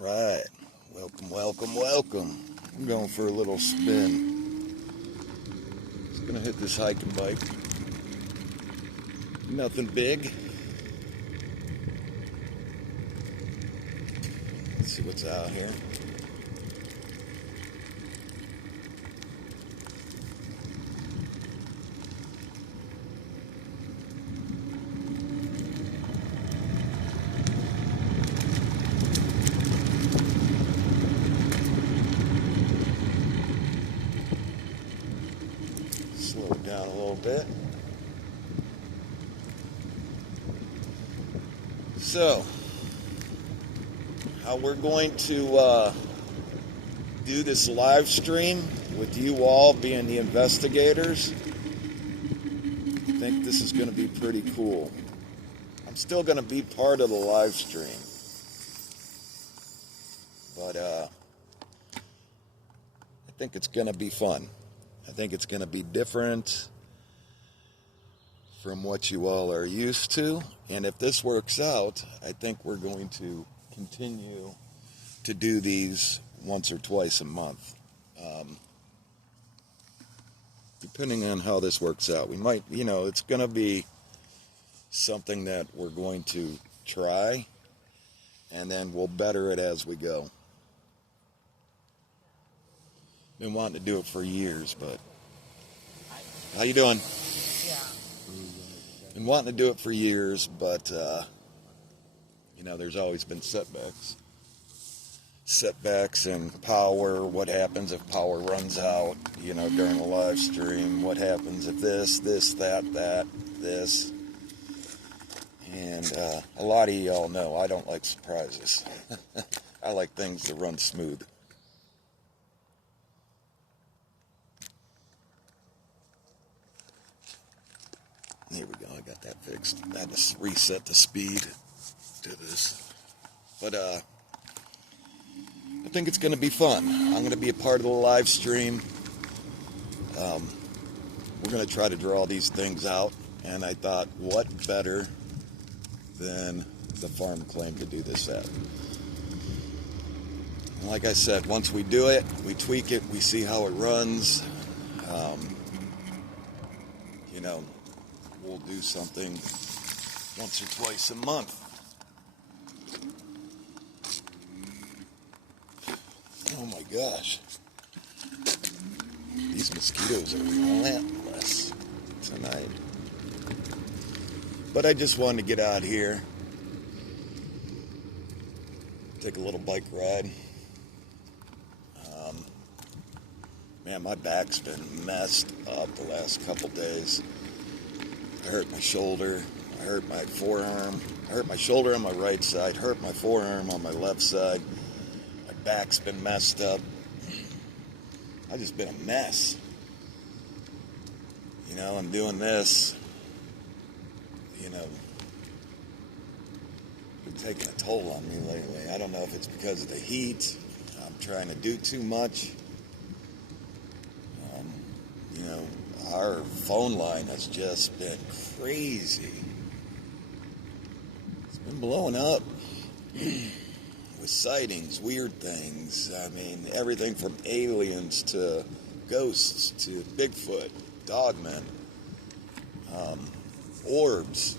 Right. Welcome, welcome, welcome. I'm going for a little spin. Just gonna hit this hiking bike. Nothing big. Let's see what's out here. Slow it down a little bit. So, how we're going to do this live stream with you all being the investigators, I think this is going to be pretty cool. I'm still going to be part of the live stream, but I think it's going to be fun. I think it's going to be different from what you all are used to, and if this works out, I think we're going to continue to do these once or twice a month. Depending on how this works out, we might, it's going to be something that we're going to try, and then we'll better it as we go. Been wanting to do it for years, but how you doing? Been wanting to do it for years, but there's always been setbacks and power. What happens if power runs out, during a live stream? What happens if this, that, this? And a lot of y'all know I don't like surprises. I like things to run smooth. Here we go, I got that fixed. I had to reset the speed to this. But I think it's going to be fun. I'm going to be a part of the live stream. We're going to try to draw these things out. And I thought, what better than the farm claim to do this at? And like I said, once we do it, we tweak it, we see how it runs. We'll do something once or twice a month. Oh my gosh. These mosquitoes are relentless tonight. But I just wanted to get out here, take a little bike ride. Man, my back's been messed up the last couple days. I hurt my shoulder, I hurt my forearm, I hurt my shoulder on my right side, hurt my forearm on my left side. My back's been messed up. I've just been a mess. I'm doing this, it's been taking a toll on me lately. I don't know if it's because of the heat. I'm trying to do too much. Our phone line has just been crazy. It's been blowing up with sightings, weird things. I mean, everything from aliens to ghosts to Bigfoot, dogmen, orbs.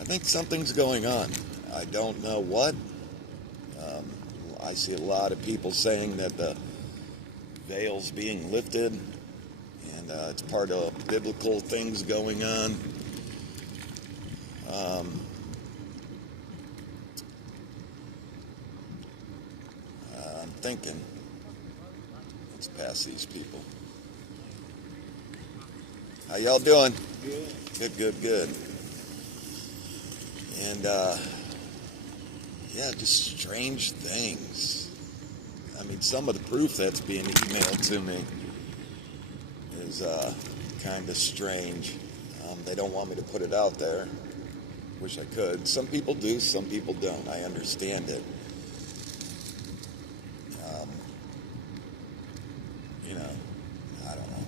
I think something's going on. I don't know what. I see a lot of people saying that the veil's being lifted, and it's part of biblical things going on. I'm thinking, let's pass these people. How y'all doing? Good. And just strange things. I mean, some of the proof that's being emailed to me is kind of strange. They don't want me to put it out there. Wish I could. Some people do, some people don't. I understand it. I don't know.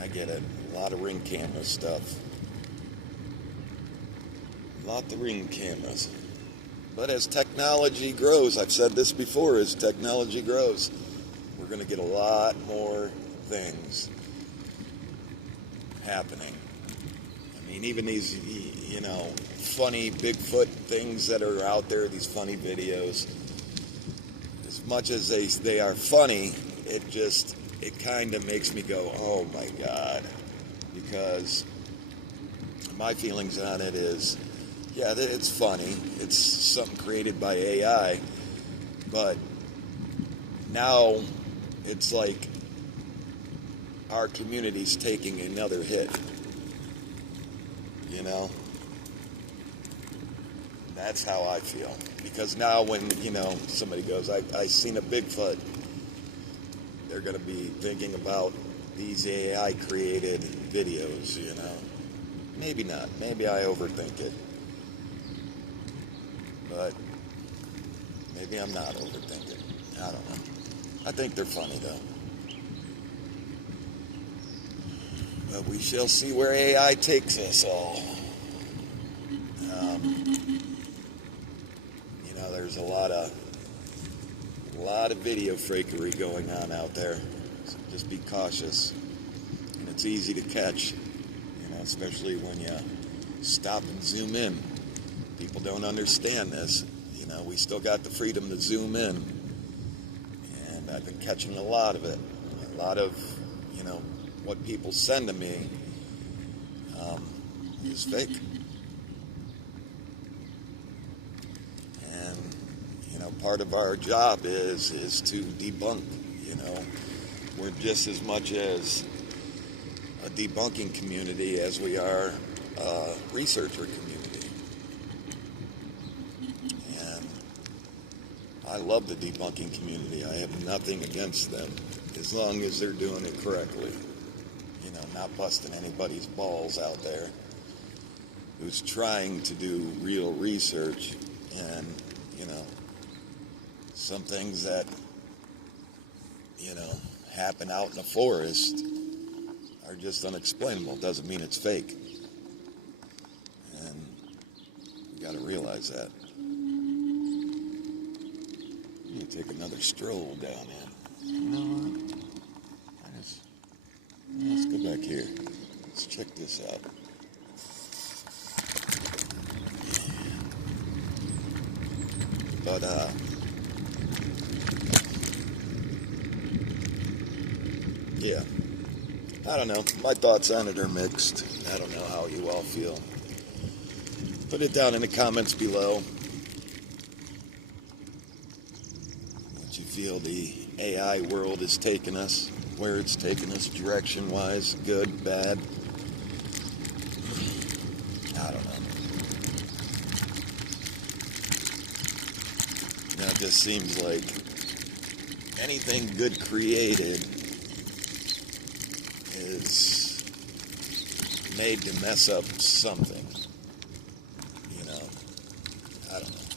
I get it. A lot of ring camera stuff. A Not the ring cameras. But as technology grows, I've said this before, as technology grows, we're going to get a lot more things happening. I mean, even these, you know, funny Bigfoot things that are out there, these funny videos, as much as they are funny, it kind of makes me go, oh my God. Because my feelings on it is, yeah, it's funny. It's something created by AI. But now it's like our community's taking another hit. You know? That's how I feel. Because now when, you know, somebody goes, I seen a Bigfoot, they're going to be thinking about these AI created videos, you know. Maybe not. Maybe I overthink it. But maybe I'm not overthinking. I don't know. I think they're funny though. But we shall see where AI takes us all. You know, there's a lot of video fakery going on out there. So just be cautious. And it's easy to catch, you know, especially when you stop and zoom in. People don't understand this. You know, we still got the freedom to zoom in. And I've been catching a lot of it. A lot of, you know, what people send to me is fake. And, you know, part of our job is to debunk, you know. We're just as much as a debunking community as we are a researcher community. And I love the debunking community. I have nothing against them as long as they're doing it correctly. You know, not busting anybody's balls out there who's trying to do real research. And, you know, some things that, you know, happen out in the forest are just unexplainable. Doesn't mean it's fake. And you got to realize that. I'm going to take another stroll down in. You know what? Let's go back here. Let's check this out. But, yeah. I don't know. My thoughts on it are mixed. I don't know how you all feel. Put it down in the comments below. What you feel the AI world is taking us, where it's taking us direction-wise, good, bad. I don't know. Now it just seems like anything good created is made to mess up something. You know, I don't know.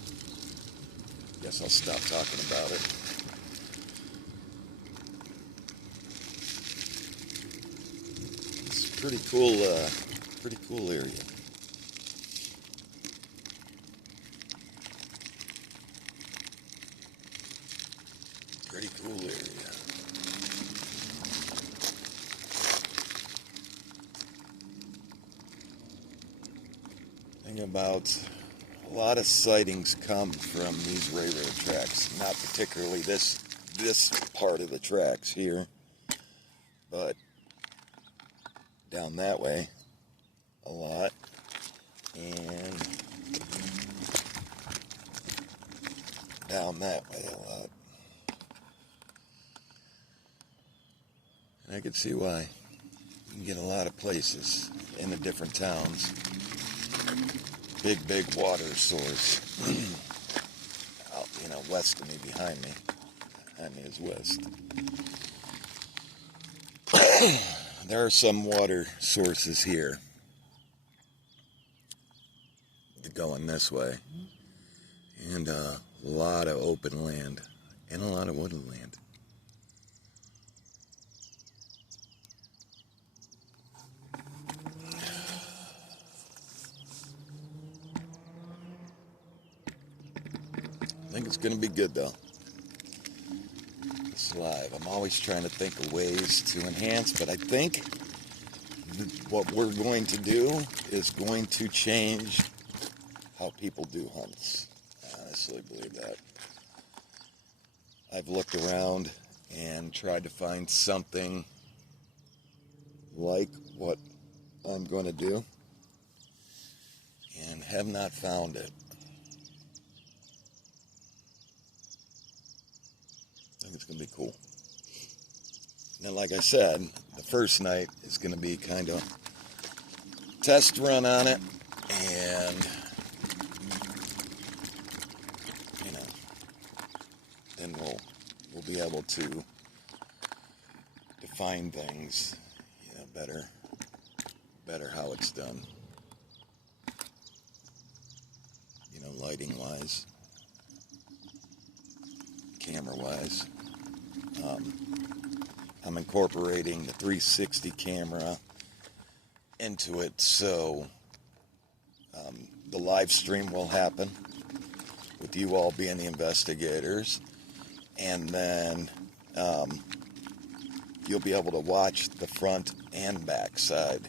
Guess I'll stop talking about it. It's a pretty cool area. Pretty cool area. Thing about a lot of sightings come from these railroad tracks. Not particularly this part of the tracks here, but down that way a lot, and down that way a lot. And I could see why. You can get a lot of places in the different towns. Big water source. Out, you know, west of me, behind me. Behind me is west. There are some water sources here going this way. And a lot of open land. And a lot of wooded land. think it's going to be good, though. It's live. I'm always trying to think of ways to enhance, but I think what we're going to do is going to change how people do hunts. I honestly believe that. I've looked around and tried to find something like what I'm going to do and have not found it. I think it's going to be cool. Now, like I said, the first night is going to be kind of test run on it, and then we'll be able to define things, better how it's done, lighting wise, camera wise. I'm incorporating the 360 camera into it, so the live stream will happen with you all being the investigators, and then you'll be able to watch the front and back side,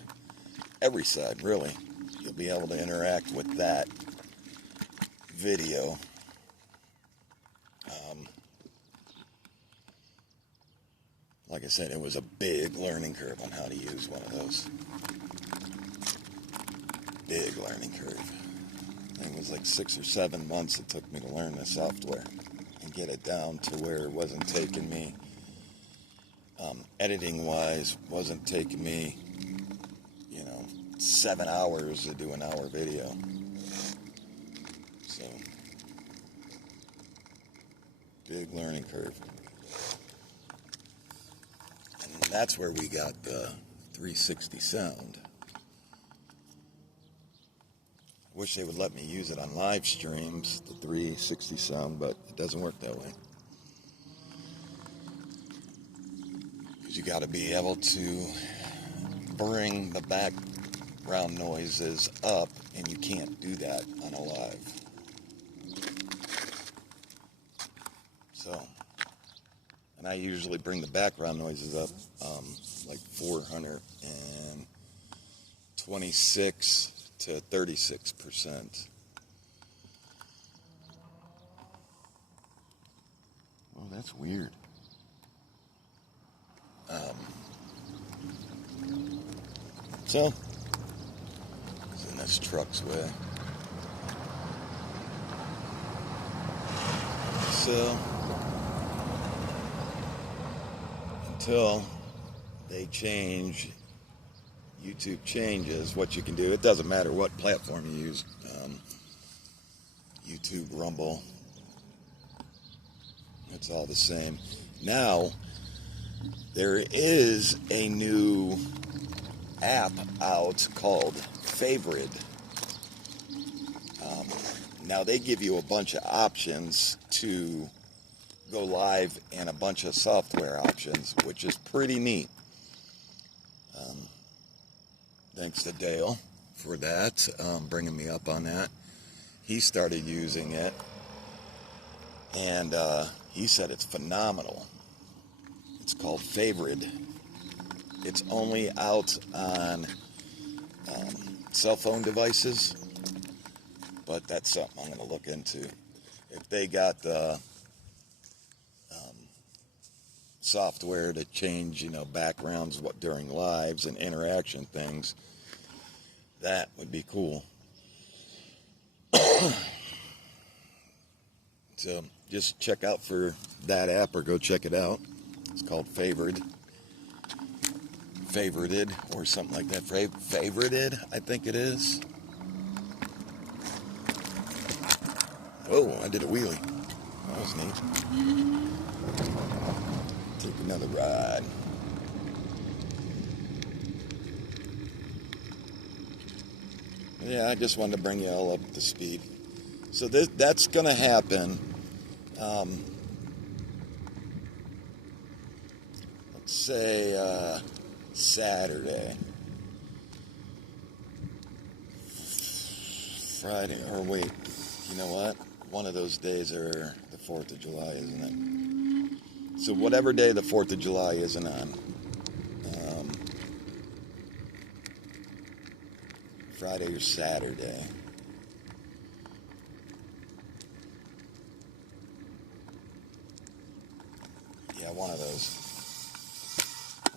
every side really. You'll be able to interact with that video. Like I said, it was a big learning curve on how to use one of those. Big learning curve. I think it was like 6 or 7 months it took me to learn the software and get it down to where it wasn't taking me, editing wise, wasn't taking me, 7 hours to do an hour video. So, big learning curve. And that's where we got the 360 sound. I wish they would let me use it on live streams, the 360 sound, but it doesn't work that way. Because you got to be able to bring the background noises up, and you can't do that on a live. So, and I usually bring the background noises up like 426 to 36%. Well, that's weird. So this truck's way. So until they change, YouTube changes what you can do. It doesn't matter what platform you use. YouTube, Rumble, it's all the same. Now, there is a new app out called Favorite. Now, they give you a bunch of options to go live and a bunch of software options, which is pretty neat. Thanks to Dale for that, bringing me up on that. He started using it, and he said it's phenomenal. It's called Favorite. It's only out on cell phone devices, but that's something I'm going to look into. If they got the software to change, backgrounds during lives and interaction things, that would be cool. So just check out for that app, or go check it out. It's called Favorited, or something like that. Favorited, I think it is. Oh, I did a wheelie. That was neat. Take another ride. Yeah, I just wanted to bring you all up to speed. So that's going to happen. Let's say Saturday. Friday, or wait, you know what? one of those days are the 4th of July, isn't it? So whatever day the 4th of July isn't on, Friday or Saturday. Yeah, one of those.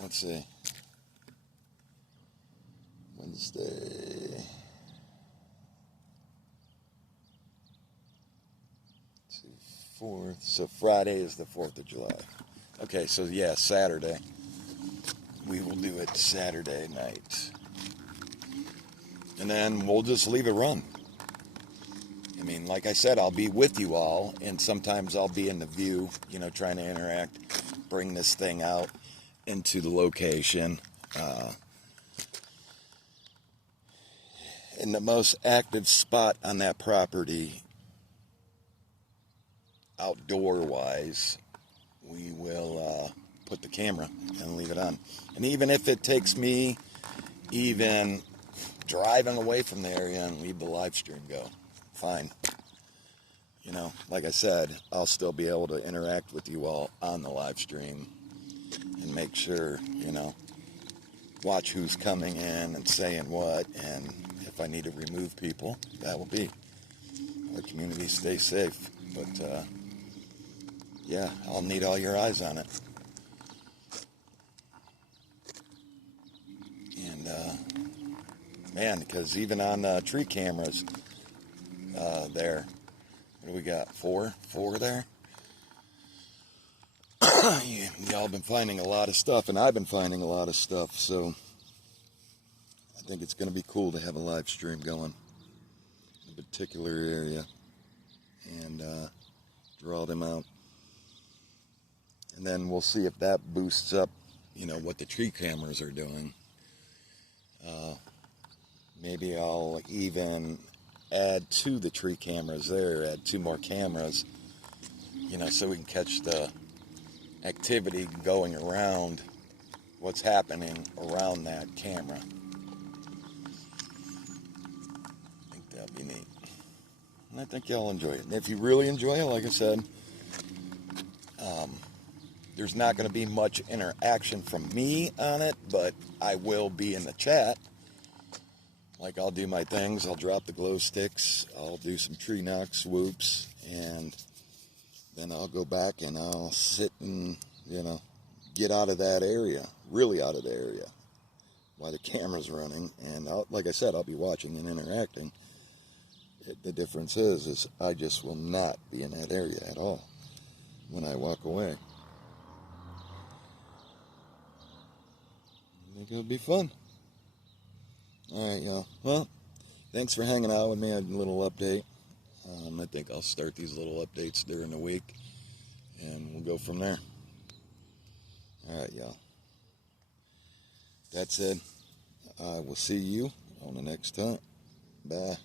Let's see. Wednesday. 4th. So Friday is the 4th of July. Okay, so yeah, Saturday. We will do it Saturday night. And then we'll just leave it run. I mean, like I said, I'll be with you all, and sometimes I'll be in the view, you know, trying to interact, bring this thing out into the location. In the most active spot on that property, outdoor-wise, we will put the camera and leave it on. And even if it takes me even driving away from the area and leave the live stream go, fine. You know, like I said, I'll still be able to interact with you all on the live stream and make sure, you know, watch who's coming in and saying what, and if I need to remove people, that will be. Our community stays safe, but yeah, I'll need all your eyes on it. And man, because even on tree cameras there, what do we got? Four there? Y'all been finding a lot of stuff, and I've been finding a lot of stuff, so I think it's going to be cool to have a live stream going in a particular area and draw them out. And then we'll see if that boosts up, you know, what the tree cameras are doing. Maybe I'll even add to the tree cameras there, add 2 more cameras, you know, so we can catch the activity going around, what's happening around that camera. I think that'll be neat. And I think y'all enjoy it. And if you really enjoy it, like I said, there's not going to be much interaction from me on it, but I will be in the chat. Like, I'll do my things, I'll drop the glow sticks, I'll do some tree knocks, whoops, and then I'll go back and I'll sit and, you know, get out of that area, really out of the area, while the camera's running. And like I said, I'll be watching and interacting. The difference is I just will not be in that area at all when I walk away. I think it'll be fun. Alright, y'all. Well, thanks for hanging out with me. A little update. I think I'll start these little updates during the week, and we'll go from there. Alright, y'all. That said, I will see you on the next time. Bye.